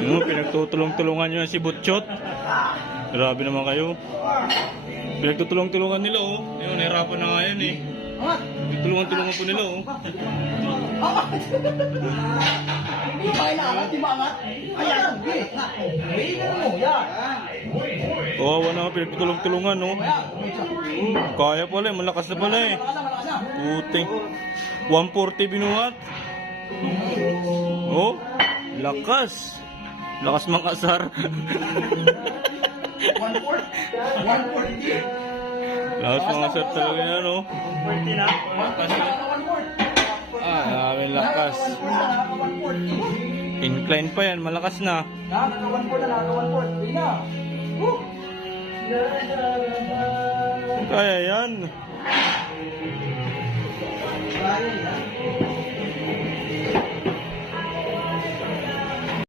Pinagtutulong-tulungan nyo si Butchot. Grabe naman kayo. Pinagtutulong-tulungan nila, oh. Ayun, nahirapan na nga yan, eh. Tulungan-tulungan po nila, oh. Hindi ba kailangan? Di ba angat? Ayan, okay. Ganyan mo, yan. Kawawa na nga, pinagtutulong-tulungan, no? Kaya pala, eh. Malakas na pala, eh. Malakas na. Puting. 140 binuhat. Oh, lakas. Lakas mang asar. 140. 140. Lakas mang asar talaga yan, no? 140 na. 140. Maraming lakas. 140. Incline pa yan, malakas na. Naka-140 na, naka-140. Hindi na. Kaya yan. Kaya yan.